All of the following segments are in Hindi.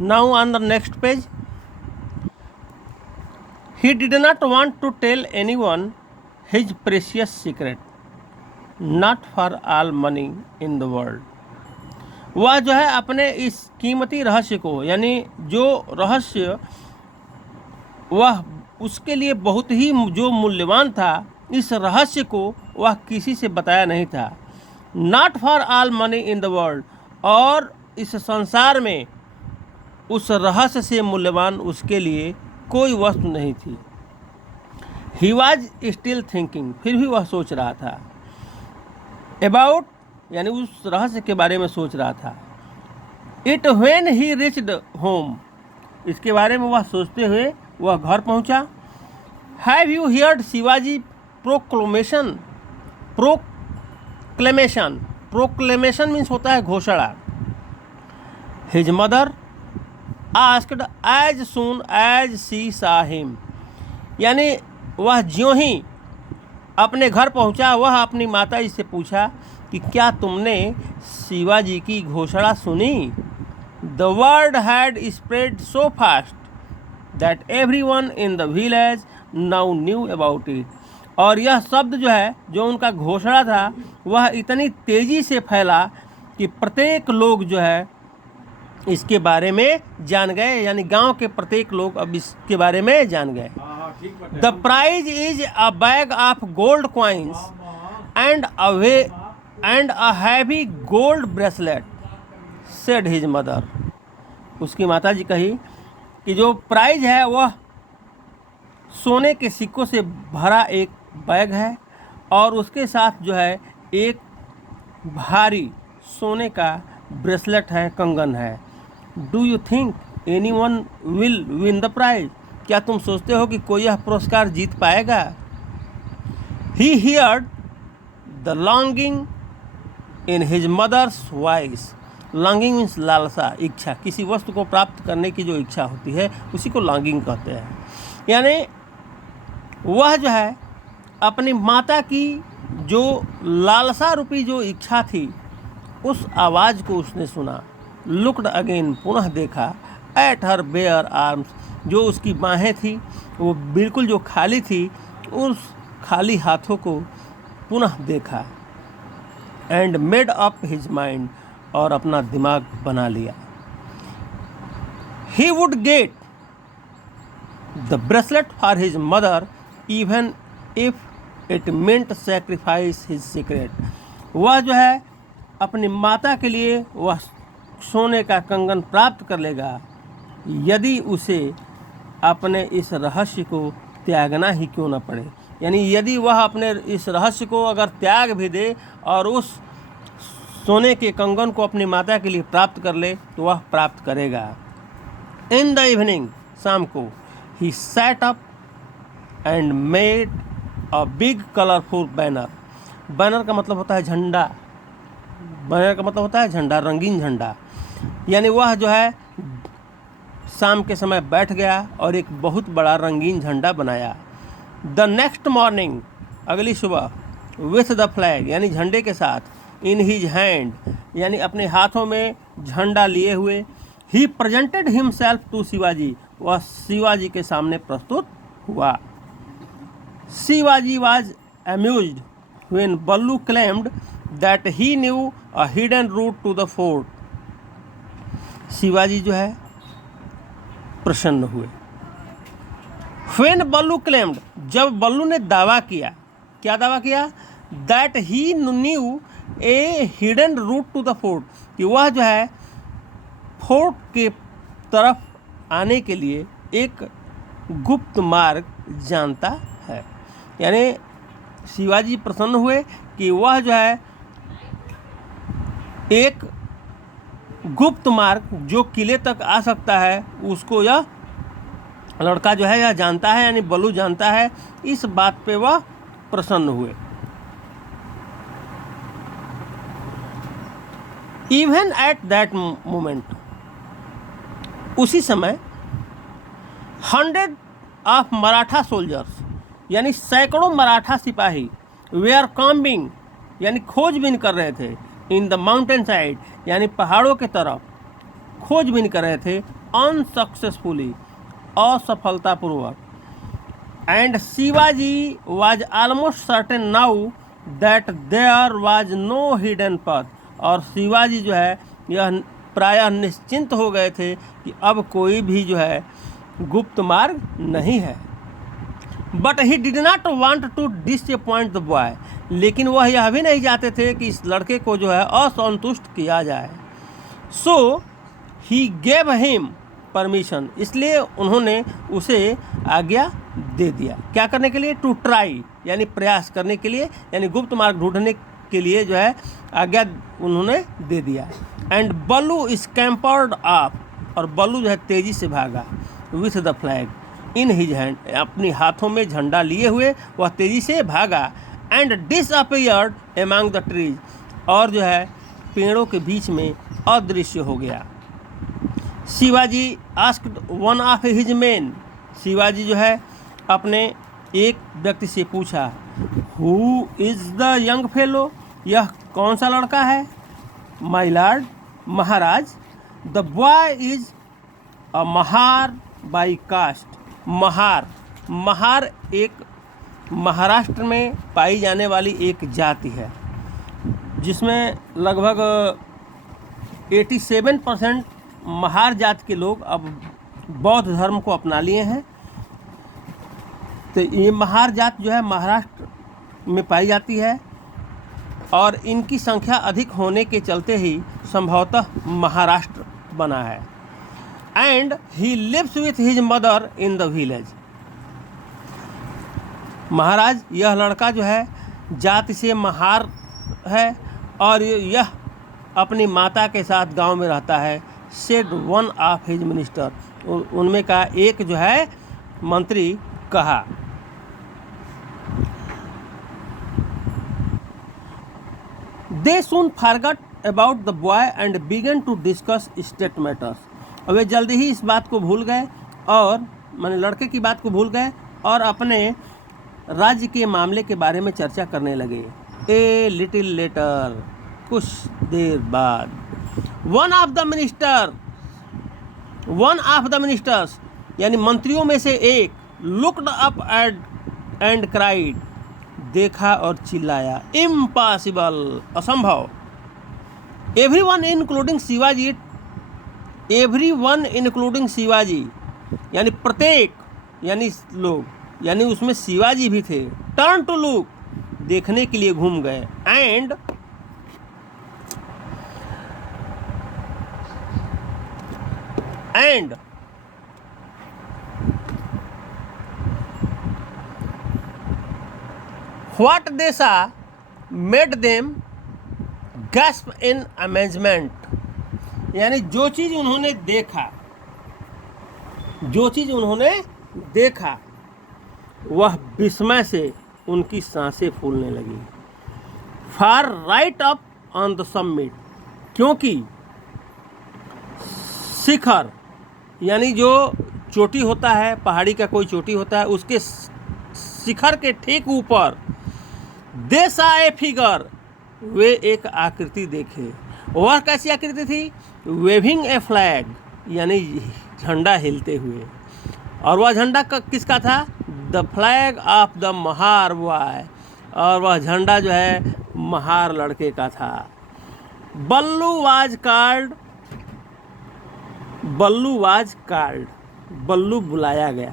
Now on the next page, he did not want to tell anyone his precious secret, not for all money in the world. वह जो है अपने इस कीमती रहस्य को, यानी जो रहस्य वह उसके लिए बहुत ही जो मूल्यवान था, इस रहस्य को वह किसी से बताया नहीं था. Not for all money in the world, और इस संसार में उस रहस्य से मूल्यवान उसके लिए कोई वस्तु नहीं थी. ही वॉज स्टिल थिंकिंग, फिर भी वह सोच रहा था. अबाउट, यानी उस रहस्य के बारे में सोच रहा था. It when he reached home, इसके बारे में वह सोचते हुए वह घर पहुंचा. Have you heard Shivaji proclamation? Proclamation means होता है घोषणा. His mother asked as soon as she saw him, यानी वह ज्यों ही अपने घर पहुंचा वह अपनी माता जी से पूछा कि क्या तुमने शिवाजी की घोषणा सुनी? The word had spread so fast that everyone in the village now knew about it. और यह शब्द जो है, जो उनका घोषणा था, वह इतनी तेज़ी से फैला कि प्रत्येक लोग जो है इसके बारे में जान गए, यानी गांव के प्रत्येक लोग अब इसके बारे में जान गए. The prize is a bag of gold coins and a heavy gold bracelet, said his mother. उसकी माता जी कही कि जो प्राइज है वह सोने के सिक्कों से भरा एक बैग है और उसके साथ जो है एक भारी सोने का ब्रेसलेट है, कंगन है. Do you think anyone will win the prize? क्या तुम सोचते हो कि कोई यह पुरस्कार जीत पाएगा? He heard the longing in his mother's voice. Longing means लालसा, इच्छा, किसी वस्तु को प्राप्त करने की जो इच्छा होती है उसी को लॉन्गिंग कहते हैं. यानी वह जो है अपनी माता की जो लालसा रूपी जो इच्छा थी, उस आवाज़ को उसने सुना. लुक्ड अगेन, पुनः देखा. एट हर बेयर आर्म्स, जो उसकी बाहें थी वो बिल्कुल जो खाली थी, उस खाली हाथों को पुनः देखा. And made up his mind, और अपना दिमाग बना लिया. He would get the bracelet for his mother even if it meant sacrifice his secret. वह जो है अपनी माता के लिए वह सोने का कंगन प्राप्त कर लेगा, यदि उसे अपने इस रहस्य को त्यागना ही क्यों न पड़े. यानी यदि वह अपने इस रहस्य को अगर त्याग भी दे और उस सोने के कंगन को अपनी माता के लिए प्राप्त कर ले तो वह प्राप्त करेगा. इन द इवनिंग, शाम को, he sat up and made a big colourful banner. Banner का मतलब होता है झंडा. बैनर का मतलब होता है झंडा, रंगीन झंडा. यानी वह जो है शाम के समय बैठ गया और एक बहुत बड़ा रंगीन झंडा बनाया. द नेक्स्ट मॉर्निंग, अगली सुबह, विथ द फ्लैग, यानी झंडे के साथ, इन हिज हैंड, यानी अपने हाथों में झंडा लिए हुए, he presented himself to Shivaji, वह शिवाजी के सामने प्रस्तुत हुआ. Shivaji was amused when Ballu claimed that he knew a hidden route to the fort. Shivaji जो है प्रसन्न हुए. व्हेन बल्लू क्लेम्ड, जब बल्लू ने दावा किया, क्या दावा किया? That he knew a hidden route to the fort, कि वह जो है फोर्ट के तरफ आने के लिए एक गुप्त मार्ग जानता है. यानी शिवाजी प्रसन्न हुए कि वह जो है एक गुप्त मार्ग जो किले तक आ सकता है उसको यह लड़का जो है यह जानता है, यानी बल्लू जानता है. इस बात पे वह प्रसन्न हुए. इवन एट दैट मोमेंट, उसी समय 100 ऑफ मराठा सोल्जर्स, यानी सैकड़ों मराठा सिपाही, वे आर कॉम्बिंग, यानी खोजबीन कर रहे थे, इन द माउंटेन साइड, यानी पहाड़ों के तरफ खोजबीन कर रहे थे, अनसक्सेसफुली, असफलतापूर्वक। And Shivaji was almost certain now that there was no hidden path, और शिवाजी जो है यह प्रायः निश्चिंत हो गए थे कि अब कोई भी जो है गुप्त मार्ग नहीं है। But he did not want to disappoint the boy, लेकिन वह यह भी नहीं चाहते थे कि इस लड़के को जो है असंतुष्ट किया जाए। सो ही गेव हिम परमिशन, इसलिए उन्होंने उसे आज्ञा दे दिया। क्या करने के लिए? टू ट्राई, यानी प्रयास करने के लिए, यानी गुप्त मार्ग ढूंढने के लिए जो है आज्ञा उन्होंने दे दिया। एंड बल्लू स्कैम्पर्ड ऑफ, और बल्लू जो है तेजी से भागा। With the flag in his hand, अपनी हाथों में झंडा लिए हुए वह तेजी से भागा। And disappeared among the trees, और जो है पेड़ों के बीच में अदृश्य हो गया। Shivaji asked one of his men, Shivaji जो है अपने एक व्यक्ति से पूछा, who is the young fellow, यह कौन सा लड़का है? My lord, Maharaj. The boy is a Mahar by caste, Mahar, Mahar एक महाराष्ट्र में पाई जाने वाली एक जाति है जिसमें लगभग 87% महार जाति के लोग अब बौद्ध धर्म को अपना लिए हैं। तो ये महार जाति जो है महाराष्ट्र में पाई जाती है, और इनकी संख्या अधिक होने के चलते ही संभवतः महाराष्ट्र बना है। And he lives with his mother in the village, Maharaj यह लड़का जो है जाति से महार है और यह अपनी माता के साथ गांव में रहता है। Said one of his minister, उनमें का एक जो है मंत्री कहा। They soon forgot about the boy and began to discuss state matters, और वे जल्दी ही इस बात को भूल गए, और माने लड़के की बात को भूल गए और अपने राज्य के मामले के बारे में चर्चा करने लगे। ए लिटिल लेटर, कुछ देर बाद, वन ऑफ द मिनिस्टर्स यानी मंत्रियों में से एक, लुक्ड अप एंड क्राइड, देखा और चिल्लाया, इम्पॉसिबल, असंभव। एवरीवन इंक्लूडिंग शिवाजी, यानी प्रत्येक, यानी लोग, यानी उसमें शिवाजी भी थे। टर्न टू लुक, देखने के लिए घूम गए। And what they saw made them gasp in amazement, यानी जो चीज़ उन्होंने देखा वह विस्मय से उनकी सांसें फूलने लगी। Far right up on the summit, क्योंकि शिखर यानी जो चोटी होता है, पहाड़ी का कोई चोटी होता है, उसके शिखर के ठीक ऊपर दे सा ए फिगर, वे एक आकृति देखे। वह कैसी आकृति थी? वेविंग ए फ्लैग, यानी झंडा हिलते हुए। और वह झंडा किसका था? The flag of the Mahar boy, और वह झंडा जो है महार लड़के का था। बल्लू वाज कॉल्ड, बल्लू बुलाया गया।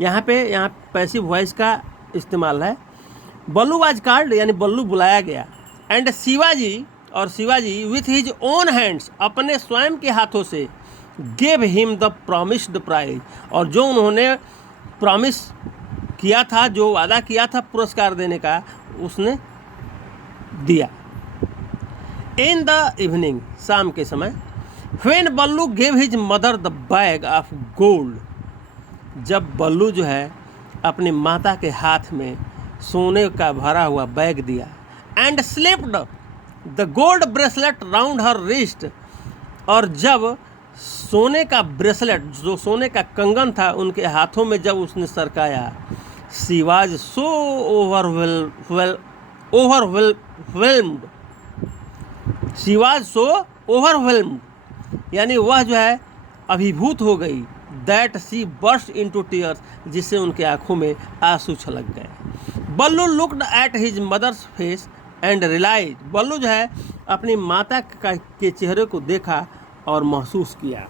यहाँ पैसिव वॉइस का इस्तेमाल है। बल्लू वाज कॉल्ड यानी बल्लू बुलाया गया। And Shivaji with his own hands, अपने स्वयं के हाथों से, gave him the promised prize, और जो उन्होंने प्रॉमिस किया था, जो वादा किया था पुरस्कार देने का, उसने दिया। इन द इवनिंग, शाम के समय, when Ballu gave his mother the bag of gold, जब बल्लू जो है अपनी माता के हाथ में सोने का भरा हुआ बैग दिया। And slipped the gold bracelet round her wrist, और जब सोने का ब्रेसलेट, जो सोने का कंगन था, उनके हाथों में जब उसने सरकाया, शी वाज सो ओवरवेल्म्ड, यानी वह जो है अभिभूत हो गई, that she burst into tears, जिससे उनके आंखों में आंसू छलक गए। Ballu looked at his mother's face and realise, Ballu जो है अपनी माता के चेहरे को देखा और महसूस किया।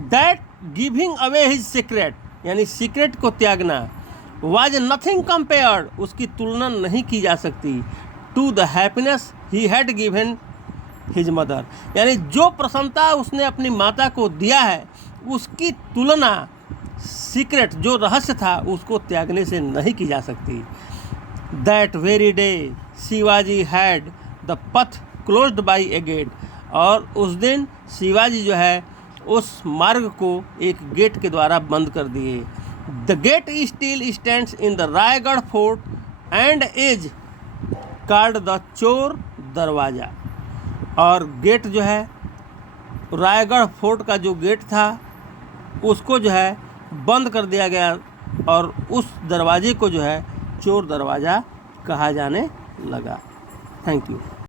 That giving away his secret, यानी सीक्रेट को त्यागना, वाज नथिंग कंपेयर्ड, उसकी तुलना नहीं की जा सकती, to the happiness he had given his mother, यानी जो प्रसन्नता उसने अपनी माता को दिया है उसकी तुलना सीक्रेट जो रहस्य था उसको त्यागने से नहीं की जा सकती। That very day Shivaji had the path closed by a gate, और उस दिन शिवाजी जो है उस मार्ग को एक गेट के द्वारा बंद कर दिए। The gate still stands in the Raigad fort and is called the Chor Darwaza, और गेट जो है रायगढ़ फोर्ट का जो गेट था उसको जो है बंद कर दिया गया और उस दरवाजे को जो है चोर दरवाज़ा कहा जाने लगा। Thank you.